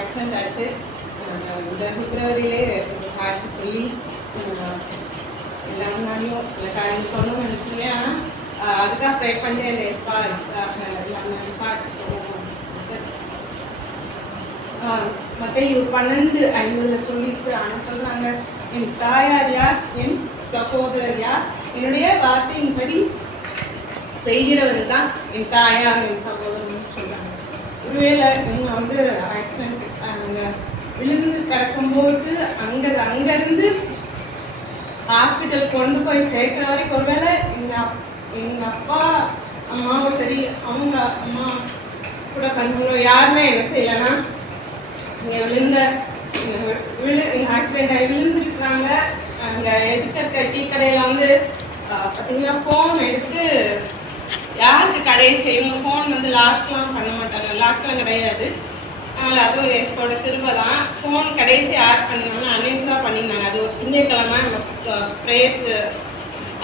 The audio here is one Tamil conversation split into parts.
ஆக்சிடென்ட் ஆச்சு. இந்த பிப்ரவரியிலே சாட்சி சொல்லி எல்லா முன்னாடியும் சில காரியம் சொல்லணும்னு நினச்சிங்க. ஆனால் அதுக்காக ப்ரே பண்ணிட்டு இந்த எஸ்பா எல்லாமே சாட்சி சொல்லணும் அப்படின்னு சொல்லிட்டு மத்தேயு 12:50 சொல்லிட்டு ஆனால் சொல்கிறாங்க, என் தாயார் யார், என் சகோதரர் யார், என்னுடைய வார்த்தையின்படி செய்கிறவர்கள் தான் என் தாயார் என் சகோதரன் சொல்கிறாங்க. ஒருவேளை இவங்க வந்து ஆக்சிடென்ட் அங்கே விழுந்து கிடக்கும்போது அங்கேருந்து ஹாஸ்பிட்டல் கொண்டு போய் சேர்க்கிற வரைக்கும் ஒருவேளை எங்கள் அப்பா அம்மாவும் சரி, அவங்க அம்மா கூட பண்ணவங்க யாருமே என்ன செய்யலைன்னா, இங்கே ஆக்சிடென்ட் ஆகி விழுந்துருக்குறாங்க. அங்கே எடுக்கிற டீ கடையில் வந்து பார்த்தீங்கன்னா ஃபோன் எடுத்து யாருக்கு கடையை செய்யணும், ஃபோன் வந்து லாக்லாம் பண்ண மாட்டாங்க, லாக்லாம் கிடையாது. அதனால் அதுவும் எஸ்போட கிருபை தான். ஃபோன் கடைசி யார் பண்ணினாங்கன்னா அன்னைக்கு தான் பண்ணியிருந்தாங்க. அது ஒரு திங்கட்கிழமை நம்ம ப்ரேயருக்கு.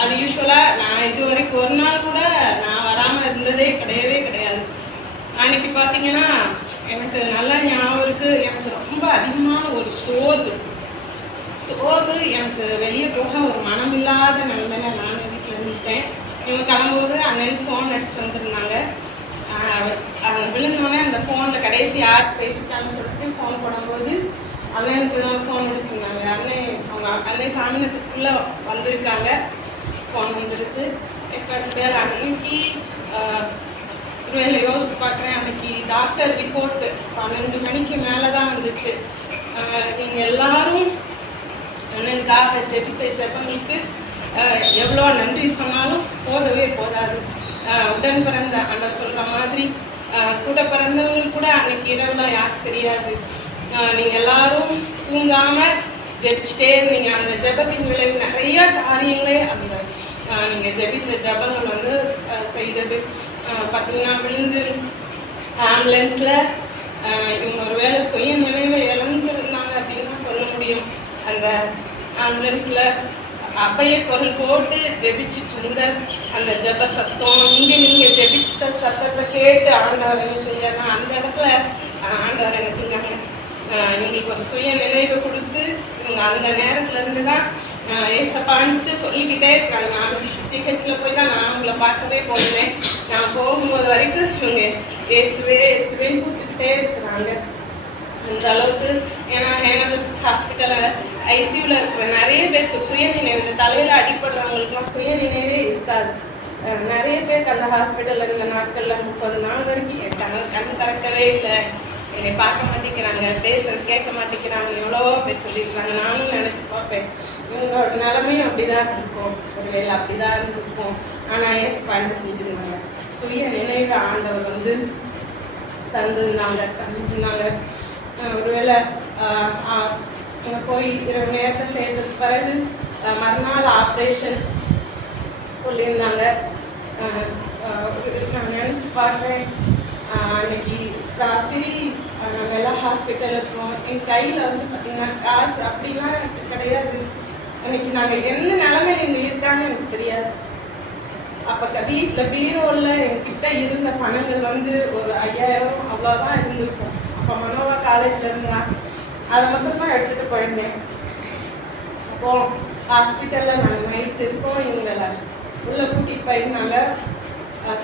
அது யூஸ்வலாக நான் இது வரைக்கும் ஒரு நாள் கூட நான் வராமல் இருந்ததே கிடையாது. அன்னைக்கு பார்த்தீங்கன்னா எனக்கு நல்லா ஞாபகம் இருக்குது. எனக்கு ரொம்ப அதிகமான ஒரு சோர்வு எனக்கு வெளியே போக ஒரு மனமில்லாத நிலைமையில நான் வீட்டில் இருந்துட்டேன். இவங்க கிளம்பும்போது அண்ணன் ஃபோன் அடிச்சுட்டு வந்துருந்தாங்க. விழுந்தோடனே அந்த ஃபோனில் கடைசி யார் பேசிட்டாங்கன்னு சொல்லிட்டு ஃபோன் போடும்போது அண்ணனுக்கு தான் ஃபோன் அடிச்சிருந்தாங்க. அண்ணன் சாமினத்துக்குள்ளே வந்திருக்காங்க. ஃபோன் வந்துருச்சு. பேர் அன்னைக்கு ஒருவேளை யோசித்து பார்க்குறேன். அன்னைக்கு டாக்டர் ரிப்போர்ட்டு 12 மணிக்கு மேலே தான் வந்துச்சு. நீங்கள் எல்லாரும் அண்ணனுக்காக ஜெபித்த ஜெபங்களுக்கு எவ்வளோ நன்றி சொன்னாலும் போதாது. உடன் பிறந்த அண்ணன் சொல்கிற மாதிரி கூட பிறந்தவங்களுக்கு கூட அன்னைக்கு இரவுலாம் யாருக்கு தெரியாது. நீங்கள் எல்லாரும் தூங்காமல் ஜெபிச்சுட்டே இருந்தீங்க. அந்த ஜெபத்தின் விளைவு நிறைய காரியங்களே அந்த நீங்கள் ஜெபித்த ஜெபங்கள் வந்து செய்தது. பார்த்தீங்கன்னா விழுந்து ஆம்புலன்ஸில் இவங்க ஒரு வேளை சுய நினைவை இழந்துருந்தாங்க அப்படின்னு தான் சொல்ல முடியும். அந்த ஆம்புலன்ஸில் அபய குரல் போட்டு ஜெபிச்சுட்டு இருந்த அந்த ஜெப சத்தம், நீங்கள் ஜெபித்த சத்தத்தை கேட்டு ஆண்டவர் என்ன செஞ்சாருன்னா, அந்த இடத்துல ஆண்டவர் என்ன செஞ்சாங்க, இவங்களுக்கு ஒரு சுய நினைவை கொடுத்து இவங்க அந்த நேரத்துல இருந்து தான் ஏசப்பான்ட்டு சொல்லிக்கிட்டே இருக்கிறாங்க. நான் ஜிஹெச்சில் போய் தான் நான் அவங்கள பார்க்கவே போயிருந்தேன். நான் போகும்போது வரைக்கும் இவங்க ஏசுவேன்னு கூப்பிட்டுக்கிட்டே இருக்கிறாங்க. அந்த அளவுக்கு ஏன்னா ஹாஸ்பிட்டலில் ஐசியூவில் இருக்கிற நிறைய பேருக்கு சுயநினைவு, இந்த தலையில் அடிப்படுறவங்களுக்குலாம் சுயநினைவே இருக்காது. நிறைய பேருக்கு அந்த ஹாஸ்பிட்டலில் இந்த நாட்களில் 30 நாள் வரைக்கும் கண் திறக்கவே இல்லை, என்னை பார்க்க மாட்டேங்கிறாங்க, பேசுறது கேட்க மாட்டேங்கிறாங்க, எவ்வளவோ பேர் சொல்லியிருக்கிறாங்க. நானும் நினச்சி பார்ப்பேன் இவங்களோட நிலைமையும் அப்படி தான் இருக்கும், ஒரு வேலை அப்படி தான் இருந்திருக்கும். ஆனால் ஏசப்பாண்டு செஞ்சுருந்தாங்க. சுய நினைவு ஆண்டவர் வந்து தந்துருந்தாங்க. ஒருவேளை அங்கே போய் இரவு நேரத்தில் சேர்ந்ததுக்கு பிறகு மறுநாள் ஆப்ரேஷன் சொல்லியிருந்தாங்க. நான் நினச்சி பார்க்குறேன், அன்னைக்கு ராத்திரி நாங்கள் எல்லாம் ஹாஸ்பிட்டல் இருக்கோம். என் கையில் வந்து பார்த்திங்கன்னா காசு அப்படிலாம் எனக்கு கிடையாது. அன்னைக்கு நாங்கள் என்ன நிலைமையில் இங்கே இருக்கான்னு எனக்கு தெரியாது. அப்போ வீட்டில் பீரோவில் என்கிட்ட இருந்த பணங்கள் வந்து ஒரு 5000 அவ்வளோதான் இருந்திருக்கும். அப்போ மனோவா காலேஜில் இருந்தான், அதை மட்டும்தான் எடுத்துகிட்டு போயிருந்தேன். அப்போது ஹாஸ்பிட்டலில் நாங்கள் நைட்டு இருக்கோம். இவங்களை உள்ளே கூட்டிகிட்டு போயிருந்தாங்க.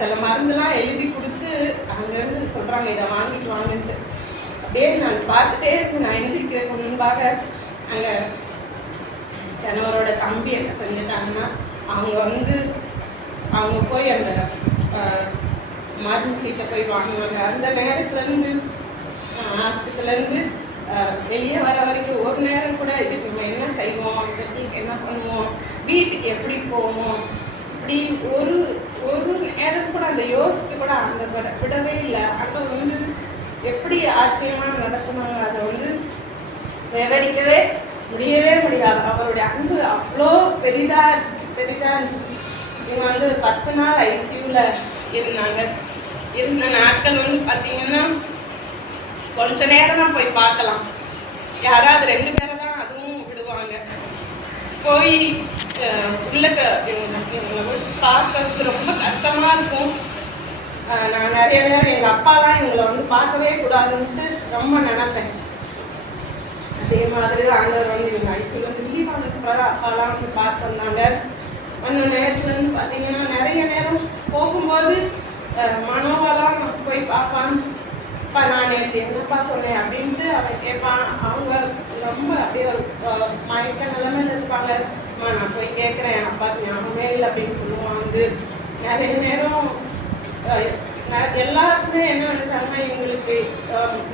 சில மருந்துலாம் எழுதி கொடுத்து அங்கேருந்து சொல்கிறாங்க, இதை வாங்கிட்டு வாங்கன்ட்டு. அப்படியே நான் பார்த்துட்டே இருந்து நான் எந்திரிக்கிறதுக்கு முன்பாக அங்கே கணவரோட தம்பி என்ன செஞ்சுட்டாங்கன்னா, அவங்க போய் அந்த மருந்து சீட்டை போய் வாங்குவாங்க. அந்த நேரத்துலேருந்து ஹாஸ்பிட்டல்லேருந்து வெளியே வர வரைக்கும் ஒரு நேரம் கூட இதுக்கு நம்ம என்ன செய்வோம், இதுக்கு என்ன பண்ணுவோம், வீட்டுக்கு எப்படி போவோம், இப்படி ஒரு நேரம் கூட அந்த யோசிக்க கூட அந்த விடவே இல்லை. அங்கே வந்து எப்படி ஆச்சரியமாக நடத்தினாங்க, அதை வந்து விவரிக்கவே முடியவே முடியாது. அவருடைய அன்பு அவ்வளோ பெரிதாக இருந்துச்சு. இவங்க வந்து 10 நாள் ஐசியூவில் இருந்தாங்க. இருந்த நாட்கள் வந்து பார்த்திங்கன்னா கொஞ்ச நேரம் தான் போய் பார்க்கலாம், யாராவது 2 பேரை தான் அதுவும் விடுவாங்க. போய் உள்ள இவங்களை பார்க்கறதுக்கு ரொம்ப கஷ்டமாக இருக்கும். நான் நிறைய நேரம் எங்கள் அப்பாலாம் இவங்களை வந்து பார்க்கவே கூடாதுன்ட்டு ரொம்ப நினைப்பேன். அதே மாதிரி ஆண்டவர் வந்து இவங்க ஐசியூலேருந்து ரிலீவ் ஆனதுக்கு பிறகு அப்பாலாம் வந்து பார்க்க வந்தாங்க. அந்த நேரத்துலேருந்து பார்த்தீங்கன்னா நிறைய நேரம் போகும்போது மனோவெல்லாம் நான் போய் பார்ப்பான். அப்பா நான் நேற்று என்னப்பா சொன்னேன் அப்படின்ட்டு அவன் கேட்பான். அவங்க ரொம்ப அப்படியே மயக்க நிலைமையில இருப்பாங்க. நான் போய் கேட்குறேன், அப்பாவுக்கு ஞாபகமே இல்லை அப்படின்னு சொல்லுவான். வந்து நிறைய நேரம் எல்லாருக்குமே என்ன நினச்சாங்கன்னா இவங்களுக்கு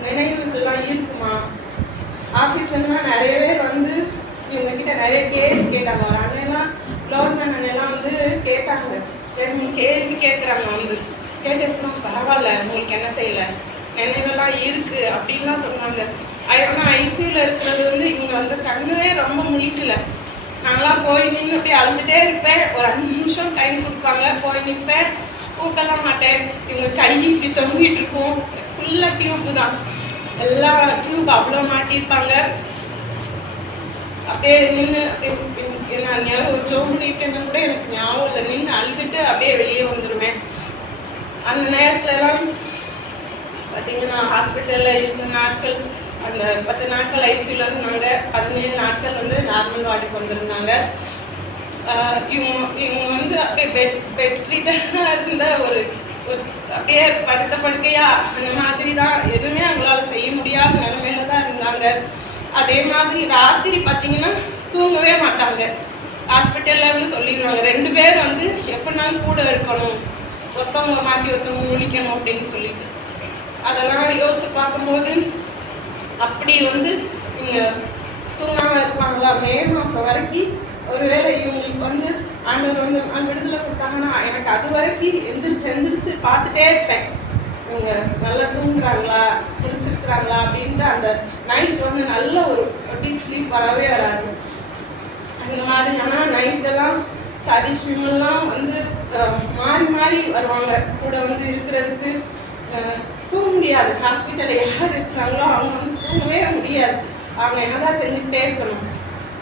நினைவுகள்லாம் இருக்குமா. ஆஃபீஸ்லாம் நிறைய பேர் வந்து இவங்ககிட்ட நிறைய கேள்வி கேட்டாங்க. ஒரு அண்ணெல்லாம் கவர்மெண்ட் அண்ணெல்லாம் வந்து கேட்டாங்க, 2-3 கேள்வி கேட்குறாங்க. வந்து கேட்டுருக்கணும், பரவாயில்ல உங்களுக்கு என்ன செய்யலை, நினைவெல்லாம் இருக்குது அப்படின்லாம் சொன்னாங்க. ஆனால் ஐசியூவில் இருக்கிறது வந்து இவங்க வந்து கண்ணுவே ரொம்ப முழிக்கல. நாங்களாம் போய் நின்று அப்படியே அழுதுகிட்டே இருப்பேன். ஒரு 5 நிமிஷம் டைம் கொடுப்பாங்க, போய் நிற்பேன், கூப்பிடலாம் மாட்டேன். இவங்க கை இப்படி தொங்கிட்டு இருக்கும், ஃபுல்லாக டியூப்பு தான், எல்லா டியூப் அவ்வளோ மாட்டியிருப்பாங்க. அப்படியே நின்று அப்படியே நான் ஞாபகம் ஜோம் பண்ணிட்டேன்னு கூட எனக்கு ஞாபகம் இல்லை. நின்று அழுதுட்டு அப்படியே வெளியே வந்துடுவேன். அந்த நேரத்துலலாம் பார்த்தீங்கன்னா ஹாஸ்பிட்டலில் இருந்த நாட்கள், அந்த 10 நாட்கள் ஐசியூவில் இருந்தாங்க. 17 நாட்கள் வந்து நார்மல் வார்டுக்கு வந்திருந்தாங்க. இவங்க வந்து அப்படியே பெட் ட்ரீட்டாக இருந்த ஒரு அப்படியே படுத்த படுக்கையா அந்த மாதிரி தான், எதுவுமே அவங்களால செய்ய முடியாத நிலைமையில தான் இருந்தாங்க. அதே மாதிரி ராத்திரி பார்த்தீங்கன்னா தூங்கவே மாட்டாங்க. ஹாஸ்பிட்டலில் வந்து சொல்லிடுவாங்க 2 பேர் வந்து எப்படினாலும் கூட இருக்கணும், ஒருத்தவங்க மாற்றி ஒருத்தவங்க முழிக்கணும் அப்படின்னு சொல்லிட்டு. அதெல்லாம் யோசித்து பார்க்கும்போது அப்படி வந்து இவங்க தூங்காமல் இருப்பாங்களா. மே மாதம் வரைக்கும் ஒருவேளை இவங்களுக்கு வந்து ஆண்டவர் வந்து விடுதலை கொடுத்தாங்கன்னா எனக்கு அது வரைக்கும் எந்திரிச்சு பார்த்துட்டே இருப்பேன், இவங்க நல்லா தூங்குறாங்களா முடிச்சிருக்கிறாங்களா அப்படின்ட்டு. அந்த நைட் வந்து நல்ல ஒரு டீப் ஸ்லீப் வரவே வராது. அந்த மாதிரி ஆனால் நைட்டெல்லாம் சதீஷ் விமல்லாம் வந்து மாறி மாறி வருவாங்க கூட வந்து இருக்கிறதுக்கு. தூங்க முடியாது, ஹாஸ்பிட்டலில் யார் இருக்கிறாங்களோ அவங்க வந்து தூங்கவே முடியாது. அவங்க என்னதான் செஞ்சுக்கிட்டே இருக்கணும்.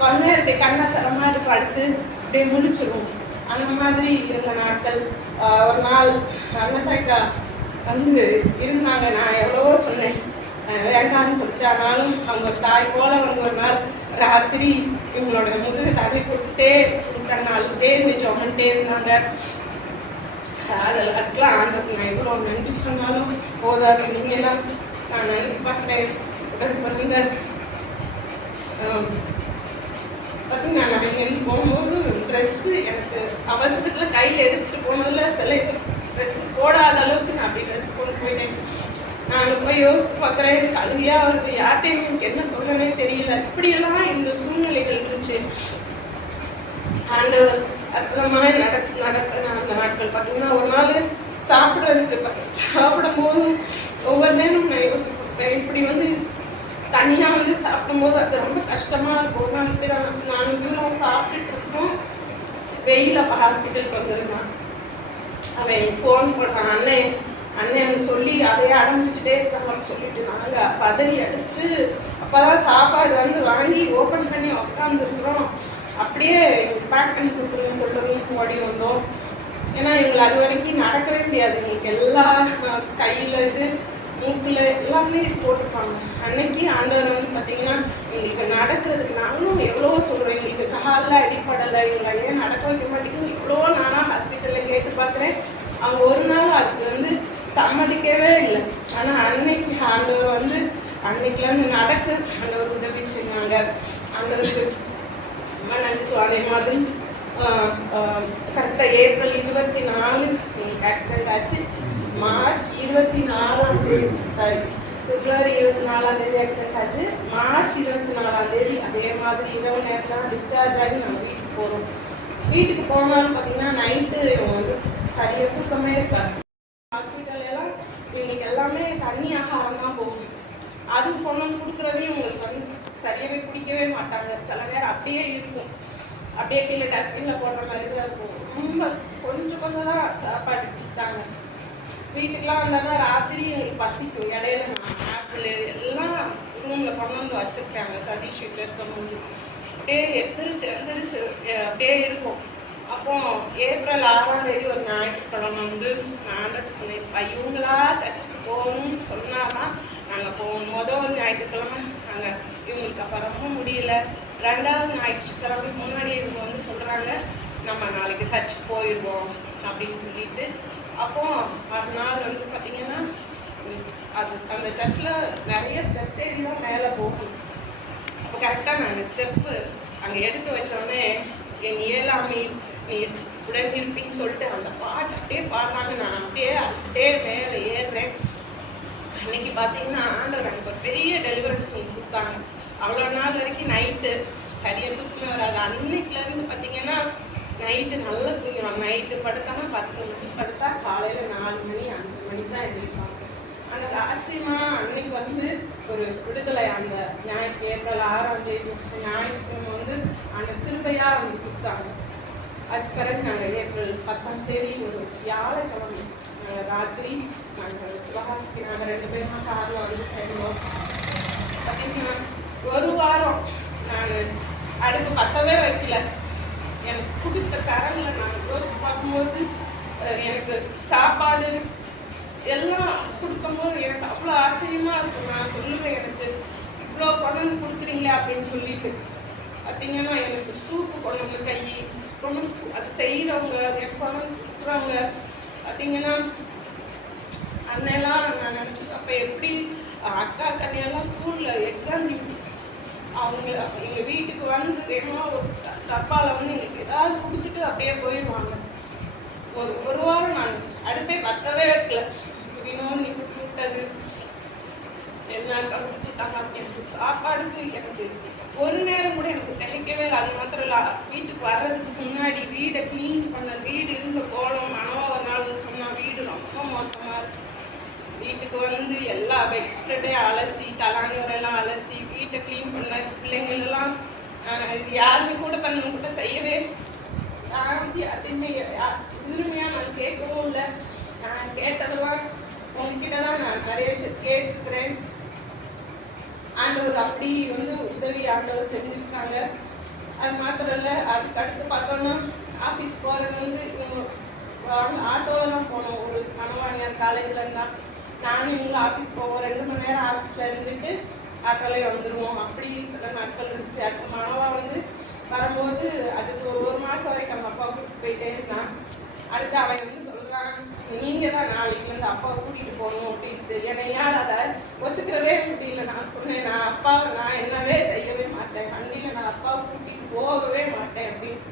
கொஞ்ச நேரம் இப்படி கண்ணாசரமாக இருக்கும், அடுத்து அப்படியே முடிச்சிடும். அந்த மாதிரி இருந்த நாட்கள். ஒரு நாள் அண்ணத்தாய்க்கா வந்து இருந்தாங்க. நான் எவ்வளவோ சொன்னேன் வேண்டாம்னு சொல்லிட்டு, ஆனாலும் அவங்க தாய் போல வந்து ஒரு நாள் ராத்திரி இவங்களோட முதுகு தடை கொடுத்துட்டே தன்னை அழுதுகிட்டே ஜொமன்ட்டே இருந்தாங்க. அதில் அதுக்கெலாம் ஆண்டதுக்கு நான் எவ்வளோ நன்றி சொன்னாலும் போதாது. நீங்கள்லாம் நான் நினச்சி பார்க்குறேன். உடன் பிறந்த பார்த்தீங்கன்னா நான் இங்கேருந்து போகும்போது ட்ரெஸ்ஸு எனக்கு அவசரத்தில் கையில் எடுத்துகிட்டு போனதில் சில இது ட்ரெஸ் போடாத அளவுக்கு நான் அப்படி ட்ரெஸ் கொண்டு போயிட்டேன். நான் அங்கே போய் யோசித்து பார்க்குறேன், எனக்கு அழுகையாக வருது. யார்ட்டையும் எனக்கு என்ன சொல்லனே தெரியல. இப்படியெல்லாம் இந்த சூழ்நிலைகள் இருந்துச்சு. ஆண்டவர் அற்புதமாக நடத்தின அந்த நாட்கள் பார்த்தீங்கன்னா ஒரு நாள் சாப்பிடும்போது ஒவ்வொரு நேரம் நான் யோசிப்பேன், இப்படி வந்து தனியாக வந்து சாப்பிடும்போது அது ரொம்ப கஷ்டமாக இருக்கும். ஒரு நாள் இப்படி தான் நான் இவ்வளோ சாப்பிட்டுட்டு இருக்கோம். வெயில் அப்போ ஹாஸ்பிட்டலுக்கு வந்திருந்தான். அவன் எனக்கு ஃபோன் போட்டான், அண்ணன் சொல்லி அதையே அடம்பிச்சுட்டே இருக்காங்கன்னு சொல்லிட்டு நாங்கள் பதறி அடிச்சுட்டு அப்போ தான் சாப்பாடு வந்து வாங்கி ஓப்பன் பண்ணி உட்காந்துருக்குறோம். அப்படியே பேக் பண்ணி கொடுத்துருங்கன்னு சொல்லிட்டு ரூமுக்கு ஓடி வந்தோம். ஏன்னா எங்களை அது வரைக்கும் நடக்கவே முடியாது. எங்களுக்கு எல்லா கையில் இது மூக்கில் எல்லாத்துலேயும் இது போட்டிருப்பாங்க. அன்னைக்கு ஆண்டவர் வந்து பார்த்திங்கன்னா எங்களுக்கு நடக்கிறதுக்கு நாங்களும் எவ்வளோ சொல்கிறோம், எங்களுக்கு காலில் அடிப்படலை, எங்களை ஏன் நடக்க வைக்க மாட்டேங்குது இவ்வளோ நானாக ஹாஸ்பிட்டலில் கேட்டு பார்க்குறேன். அவங்க ஒரு நாள் அதுக்கு வந்து சம்மதிக்கவே இல்லை. ஆனால் அன்னைக்கு ஆண்டவர் வந்து அன்னைக்குலாம் நடக்கிறதுக்கு ஆண்டவர் உதவி செஞ்சாங்க. ஆண்டவருக்கு ரொம்ப நன்றி. ஸோ அதே மாதிரி கரெக்டாக ஏப்ரல் 24 எனக்கு ஆக்சிடெண்ட் ஆச்சு. மார்ச் 24ஆம் தேதி பிப்ரவரி 24ஆம் தேதி ஆக்சிடெண்ட் ஆச்சு. மார்ச் 24ஆம் தேதி அதே மாதிரி இரவு நேரத்தில் டிஸ்சார்ஜ் ஆகி நாங்கள் வீட்டுக்கு போகிறோம். வீட்டுக்கு போனாலும் பார்த்திங்கன்னா நைட்டு வந்து சரியாக தூக்கமே இருக்காது. ஹாஸ்பிட்டல்லாம் இவங்களுக்கு எல்லாமே தண்ணி ஆகாரம் தான் போகும். அது கொண்டு வந்து கொடுக்குறதையும் இவங்களுக்கு வந்து சரியாகவே குடிக்கவே மாட்டாங்க. சில நேரம் அப்படியே இருக்கும், அப்படியே கீழே டஸ்ட்பினில் போடுற மாதிரி தான் இருக்கும். ரொம்ப கொஞ்சம் தான் சாப்பாடு கொடுத்தாங்க. வீட்டுக்கெலாம் வந்தாங்கன்னா ராத்திரி எங்களுக்கு பசிக்கும். இடையில நான் ஆப்பிள் எல்லாம் ரூமில் கொண்டு வந்து வச்சுருக்காங்க. சதீஷ் வீட்டில் இருக்கும்போது அப்படியே எந்திரிச்சு அப்படியே இருக்கும். அப்போ ஏப்ரல் 6ஆம் தேதி ஒரு ஞாயிற்றுக்கிழமை வந்து நான் சொன்னேன், இவங்களா சர்ச்சுக்கு போகணும்னு சொன்னாதான் நாங்கள் போவோம். முதல் ஞாயிற்றுக்கிழமை நாங்கள் இவங்களுக்கு அப்போ ரொம்ப முடியல. 2வது ஞாயிற்றுக்கிழமை முன்னாடி இவங்க வந்து சொல்கிறாங்க, நம்ம நாளைக்கு சர்ச்சுக்கு போயிடுவோம் அப்படின்னு சொல்லிட்டு. அப்போ மறுநாள் வந்து பார்த்திங்கன்னா அந்த சர்ச்சில் நிறைய ஸ்டெப்ஸ் ஏறி தான் மேலே போகணும். அப்போ கரெக்டாக நாங்கள் ஸ்டெப்பு அங்கே எடுத்து வச்சோடனே என் இயலாமை நீர் உடன் இருப்பின்னு சொல்லிட்டு அந்த பாட்டு அப்படியே பாடினாங்க. நான் அப்படியே மேலே ஏறுறேன். அன்னைக்கு பார்த்தீங்கன்னா ஆண்டவர் எனக்கு ஒரு பெரிய டெலிவரன்ஸ் ஒன்று கொடுத்தாங்க. அவ்வளோ நாள் வரைக்கும் நைட்டு சரியாக தூக்கமே வராது. அன்னைக்குலேருந்து பார்த்தீங்கன்னா நைட்டு நல்லா தூங்கிடுவாங்க. நைட்டு படுத்தானா 10 மணி படுத்தா காலையில் 4 மணி 5 மணிக்கு தான் எழுந்திருப்பாங்க. ஆனால் ஆச்சரியமாக அன்னைக்கு வந்து ஒரு விடுதலை அந்த ஏப்ரல் 6ஆம் தேதி ஞாயிற்றுக்கிழமை வந்து அந்த கிருபையாக வந்து கொடுத்தாங்க. அதுக்கு பிறகு நாங்கள் ஏப்ரல் 10ஆம் தேதி ஒரு வியாழக்கிழமை நாங்கள் ராத்திரி நாங்கள் சிவகாசிக்கு நாங்கள் 2 பேருமா காரில் வந்து சேர்ந்தோம். பார்த்தீங்கன்னா ஒரு வாரம் நான் அடுப்பு பற்றவே வைக்கல. எனக்கு கொடுத்த கரங்களை நான் யோசிச்சு பார்க்கும்போது எனக்கு சாப்பாடு எல்லாம் கொடுக்கும்போது எனக்கு அவ்வளோ ஆச்சரியமாக இருக்கும். நான் சொல்லுவேன், எனக்கு இவ்வளோ கொண்டு கொடுக்குறீங்களே அப்படின்னு சொல்லிட்டு. பார்த்தீங்கன்னா எனக்கு சூப்பு கொண்டு கை கொண்டு அது செய்கிறவங்க எனக்கு கொண்டு கொடுக்குறவங்க பார்த்தீங்கன்னா அண்ணெல்லாம் நான் நினச்சி அப்போ எப்படி அக்கா கண்ணியெல்லாம் ஸ்கூலில் எக்ஸாம் டியூட்டி அவங்க எங்கள் வீட்டுக்கு வந்து வேணுமா ஒரு டப்பாவில் வந்து எங்களுக்கு ஏதாவது கொடுத்துட்டு அப்படியே போயிடுவாங்க. ஒரு வாரம் நான் அடுப்பே பற்றவே வைக்கல. வினோதினி விட்டது எல்லாருக்கா கொடுத்துட்டாங்க. எனக்கு சாப்பாடுக்கு எனக்கு ஒரு நேரம் கூட எனக்கு திளைக்கவே இல்லை. அது மாத்திரம் இல்லை, வீட்டுக்கு வர்றதுக்கு முன்னாடி வீடை க்ளீன் பண்ண வீடு இருந்த கோலம் ஒரு நாள்னு சொன்னால் வீடு ரொம்ப மோசமாக இருக்குது. வீட்டுக்கு வந்து எல்லா பெட்ஸ்ப்ரெட்டையும் அலசி தலானியோரெல்லாம் அலசி வீட்டை க்ளீன் பண்ண பிள்ளைங்களெல்லாம் இது யாருமே கூட பண்ண கூட செய்யவே நான் வந்து யார்ட்டையுமே உரிமையாக நான் கேட்கவும் இல்லை. நான் கேட்டதெல்லாம் உங்ககிட்ட தான் நான் நிறைய விஷயம் கேட்டுக்கிறேன். ஆண்டவர் அப்படி வந்து உதவி ஆண்டவர் செஞ்சுருக்காங்க. அது மாத்திரம் இல்லை, அதுக்கு அடுத்து பார்த்தோன்னா ஆஃபீஸ் போகிறது வந்து ஆட்டோவில் தான் போனோம். ஒரு மனவாணியார் காலேஜில் இருந்தால் நானும் இவங்களும் ஆஃபீஸ் போவோம். 2 மணி நேரம் ஆஃபீஸில் இருந்துட்டு ஆட்டோலேயே வந்துடுவோம். அப்படி சில நாட்கள் இருந்துச்சு. அடுத்த மனவா வந்து வரும்போது அதுக்கு ஒரு மாதம் வரைக்கும் நம்ம அப்பாவை கூப்பிட்டு போயிட்டே இருந்தான். அடுத்து அவன் வந்து சொல்கிறான், நீங்கள் தான் நாளைக்குலேருந்து அப்பாவை கூட்டிகிட்டு போகணும் அப்படின்ட்டு. என்னையால் அதை ஒத்துக்கிறவே முடியல. நான் சொன்னேன், நான் என்னவே செய்யவே மாட்டேன், வண்டியில் நான் அப்பாவை கூட்டிகிட்டு போகவே மாட்டேன் அப்படின்ட்டு.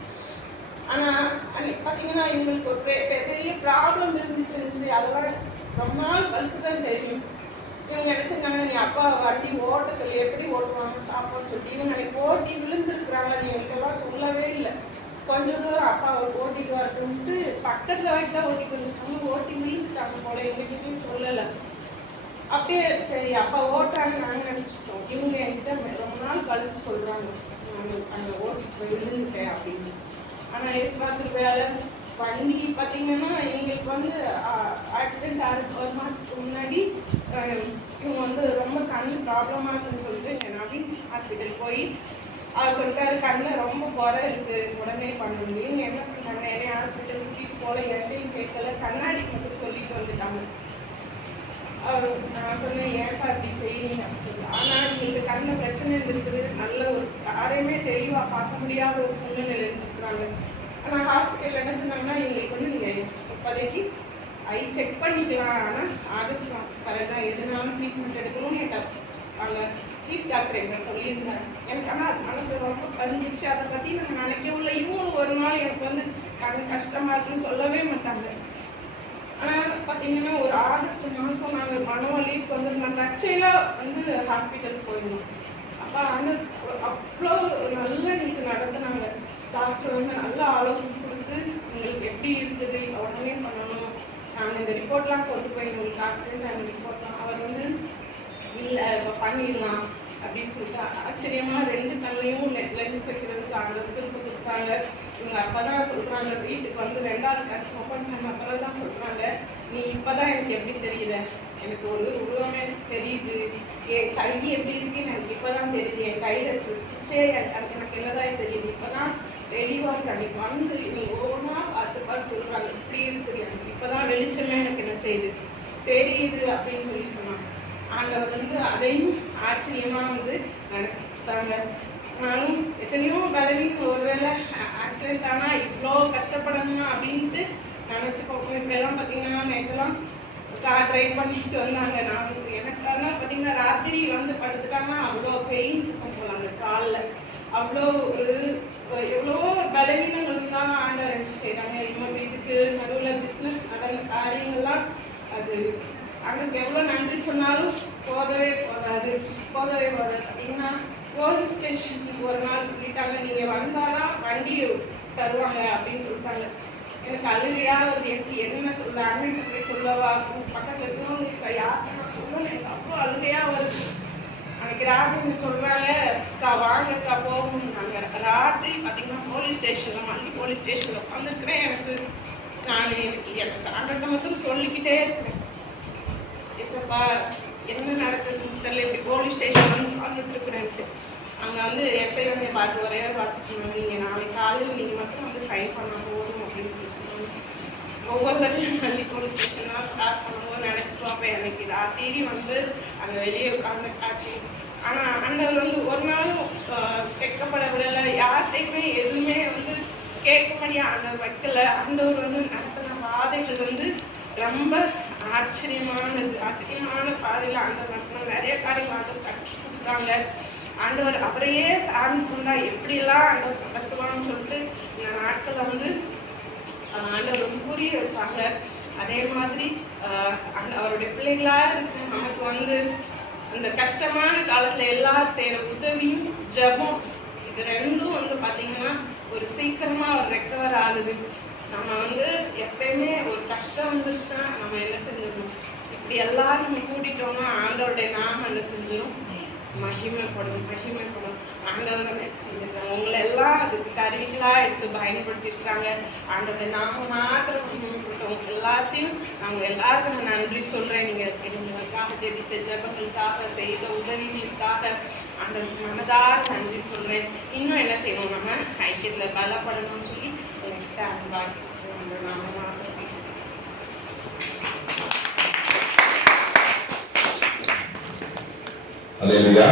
ஆனால் அன்னைக்கு பார்த்தீங்கன்னா எங்களுக்கு ஒரு பெரிய ப்ராப்ளம் இருந்துச்சு. அதெல்லாம் ரொம்ப நாள் கழிச்சு தான் தெரியும். இவங்க நினச்சிருந்தாங்க, நீ அப்பா வண்டி ஓட்ட சொல்லி எப்படி ஓட்டுவாங்க சாப்பான்னு சொல்லி. இவங்க அன்னைக்கு ஓட்டி விழுந்துருக்குறாங்க. அது எங்களுக்கெல்லாம் சொல்லவே இல்லை. கொஞ்சம் தூரம் அப்பாவை ஓட்டிட்டு வரட்டும்ட்டு பக்கத்தில் வரைக்கும் தான் ஓட்டிட்டு வந்துட்டாங்க. ஓட்டி விழுந்துட்டாங்க போல, எங்ககிட்டையும் சொல்லலை. அப்படியே சரி அப்பா ஓட்டுறாங்க நாங்கள் நினச்சிட்டோம். இவங்க என்கிட்ட ரொம்ப நாள் கழிச்சு சொல்கிறாங்க, நான் ஓட்டிட்டு போய் விழுந்துட்டேன் அப்படின்னு. ஆனால் ஏசுபாத்துக்கு வேலை வண்டி பார்த்தீங்கன்னா எங்களுக்கு வந்து ஆக்சிடெண்ட் ஆகுது 1 மாதத்துக்கு முன்னாடி. இவங்க வந்து ரொம்ப கண் ப்ராப்ளமாக இருக்குன்னு சொல்லிட்டு இங்கே நவீன் ஹாஸ்பிட்டல் போய் அவர் சொல்லிட்டாரு, கண்ணில் ரொம்ப குறை இருக்குது, உடனே பண்ணணும். இவங்க என்ன பண்ணாங்க, என்னை ஹாஸ்பிட்டல் கூட்டிகிட்டு போகல, என்கிட்டையும் கேட்கல, கண்ணாடி மட்டும் சொல்லிட்டு வந்துட்டாங்க. அவர் நான் சொன்னேன், ஏன்ப்பா அப்படி செய்யுங்க அப்படின்னு. ஆனால் எங்களுக்கு கண்ணில் பிரச்சனை இருந்திருக்குது, நல்ல ஒரு யாரையுமே தெளிவாக பார்க்க முடியாத ஒரு சூழ்நிலையில் இருந்துருக்குறாங்க. ஆனால் ஹாஸ்பிட்டலில் என்ன சொன்னாங்கன்னா, எங்களுக்கு வந்து நீங்கள் இப்போதைக்கு ஐ செக் பண்ணிக்கலாம், ஆனால் ஆகஸ்ட் மாதத்துக்கு பிறகு தான் எதுனாலும் ட்ரீட்மெண்ட் எடுக்கணும்னு என்கிட்ட அவங்க சீஃப் டாக்டர் என்ன சொல்லியிருந்தார். எனக்கு ஆனால் அது மனசில் ரொம்ப பதிஞ்சிச்சு. அதை பற்றி நம்ம நினைக்கவும் இல்லை. இவங்களும் ஒரு நாள் எனக்கு வந்து கஷ்டமாக இருக்குன்னு சொல்லவே மாட்டாங்க. ஆனால் பார்த்தீங்கன்னா ஒரு ஆகஸ்ட் மாதம் நாங்கள் மனவலிக்கு வந்து நான் தற்செயலாக வந்து ஹாஸ்பிட்டலுக்கு போயிருந்தோம். அப்போ வந்து அவ்வளோ நல்லா எனக்கு நடத்துனாங்க. டாக்டர் வந்து நல்லா ஆலோசனை கொடுத்து உங்களுக்கு எப்படி இருக்குது, உடனே பண்ணணும், நாங்கள் இந்த ரிப்போர்ட்லாம் கொண்டு போய் உங்களுக்கு ஆக்சிடென்ட் ஆன ரிப்போர்ட்லாம் அவர் வந்து இல்லை இப்போ பண்ணிடலாம் அப்படின்னு சொல்லிட்டு ஆச்சரியமாக 2 கண்ணையும் லென்ஸ் வைக்கிறதுக்கு ஆண்டவர் திரும்ப கொடுத்தாங்க. இவங்க அப்போ தான் சொல்கிறாங்க, வீட்டுக்கு வந்து 2வது கண் ஓப்பன் பண்ண அப்புறம் தான் சொல்கிறாங்க, நீ இப்போ தான் எனக்கு எப்படி தெரியல, எனக்கு ஒரு உருவமே தெரியுது, என் கை எப்படி இருக்குன்னு எனக்கு இப்போ தான் தெரியுது, என் கையில் இருக்கிற ஸ்டிச்சே எனக்கு என்ன தான் தெரியுது, இப்போ தான் தெளிவாக இருக்காங்க. வந்து இவங்க ஒவ்வொன்றா பார்த்து சொல்கிறாங்க, இப்படி இருக்குது இப்போ தான் வெளிச்சமே எனக்கு என்ன செய்யுது தெரியுது அப்படின்னு சொன்னாங்க. ஆண்டவர் வந்து அதையும் ஆச்சரியமாக வந்து நடத்திட்டாங்க. நானும் எத்தனையோ பலவீனம், ஒருவேளை ஆக்சிடென்ட் ஆனால் இவ்வளோ கஷ்டப்படணுமா அப்படின்ட்டு நினச்சி பார்ப்போம். இப்போல்லாம் பார்த்தீங்கன்னா நேற்றுலாம் கார் ட்ரைவ் பண்ணிட்டு வந்தாங்க. நான் எனக்கு ஆனால் பார்த்தீங்கன்னா ராத்திரி வந்து படுத்துட்டாங்கன்னா அவ்வளோ பெயின் இருக்கும் போல அந்த காலில். அவ்வளோ ஒரு எவ்வளோ பலவீனங்கள் தான் ஆண்டவர் என்ன செய்கிறாங்க. இன்னொரு இதுக்கு நடுவில் பிஸ்னஸ் நடந்த காரியங்கள்லாம் அது அவனுக்கு எவ்வளோ நன்றி சொன்னாலும் போதவே போதாது. பார்த்தீங்கன்னா போலீஸ் ஸ்டேஷனுக்கு ஒரு நாள் சொல்லிட்டாங்க, நீங்கள் வந்தாதான் வண்டி தருவாங்க அப்படின்னு சொல்லிட்டாங்க. எனக்கு அழுகையாக வருது. எனக்கு என்ன சொல்ல, அண்ணன் போய் சொல்லவா, பக்கத்தில் இருக்கணும் இப்போ யாருன்னா சொல்லணும். எனக்கு அவ்வளோ அழுகையாக வருது. அன்றைக்கி ராத்திரி சொல்கிறாங்க, அக்கா வாங்கக்கா போகணும்னாங்க. ராத்திரி பார்த்தீங்கன்னா போலீஸ் ஸ்டேஷனில் மல்லி போலீஸ் ஸ்டேஷனில் உட்காந்துருக்கிறேன். எனக்கு அண்ணன் மட்டும் சொல்லிக்கிட்டே இருக்கிறேன், ஏசப்பா என்ன நடக்குதுன்னு தெரியல, இப்படி போலீஸ் ஸ்டேஷன் வந்து உட்காந்துட்டு இருக்கிறேன்ட்டு. அங்கே வந்து எஸ்ஐ வந்து பார்த்து சொன்னாங்க, நீங்கள் நாளைக்கு காலையில் நீங்கள் மட்டும் வந்து சைன் பண்ண போதும் அப்படின்னு சொன்னாங்க. ஒவ்வொருத்தரையும் மல்லி போலீஸ் ஸ்டேஷனாக கிராஸ் பண்ணும்போது நினச்சிட்டோம். அப்போ எனக்கு ராத்திரி வந்து அங்கே வெளியே உட்கார்ந்த காட்சி. ஆனால் ஆண்டவர் வந்து ஒரு நாளும் கேட்கப்பட விடலை, யார்கிட்டையுமே எதுவுமே வந்து கேட்கும்படியா ஆண்டவர் வைக்கல. ஆண்டவர் வந்து நடத்தின பாதைகள் வந்து ரொம்ப ஆச்சரியமான பாதையில் ஆண்டவர் நடத்தினா. நிறைய காரியங்கள் ஆண்டவர் கற்றுக் கொடுத்தாங்க. ஆண்டவர் அவரையே சார்ந்து கொண்டா எப்படியெல்லாம் ஆண்டவர் நடத்துவான்னு சொல்லிட்டு இந்த நாட்களில் வந்து ஆண்டவர் ரொம்ப புரிய வச்சாங்க. அதே மாதிரி அவருடைய பிள்ளைகளாக இருக்கிற நமக்கு வந்து அந்த கஷ்டமான காலத்தில் எல்லாரும் செய்கிற உதவியும் ஜபம், இது ரெண்டும் வந்து பார்த்திங்கன்னா ஒரு சீக்கிரமாக ஒரு ரெக்கவர் ஆகுது. நம்ம வந்து எப்பயுமே ஒரு கஷ்டம் வந்துருச்சுன்னா நம்ம என்ன செஞ்சிடணும், இப்படி எல்லாரும் நம்ம கூட்டிட்டோம்னா ஆண்டவருடைய நாம என்ன செஞ்சிடும், மகிமைப்படும். ஆண்டவர் செஞ்சிருக்காங்க. உங்களை எல்லாம் அதுக்கு கருவிகளாக எடுத்து பயன்படுத்தியிருக்காங்க. ஆண்டவருடைய நாம மாத்திரம் மகிமைப்பட்டோம். எல்லாத்தையும் நாங்கள் எல்லாருக்கும் நான் நன்றி சொல்கிறேன். நீங்கள் செடிகளுக்காக ஜெபித்த ஜபங்களுக்காக செய்த உதவிகளுக்காக ஆண்டவருக்கு மனதார நன்றி சொல்கிறேன். இன்னும் என்ன செய்யணும், நம்ம ஐக்கியத்தில் பலப்படணும்னு சொல்லி என்கிட்ட அன்பாக நாம மாத்திரம். Hallelujah.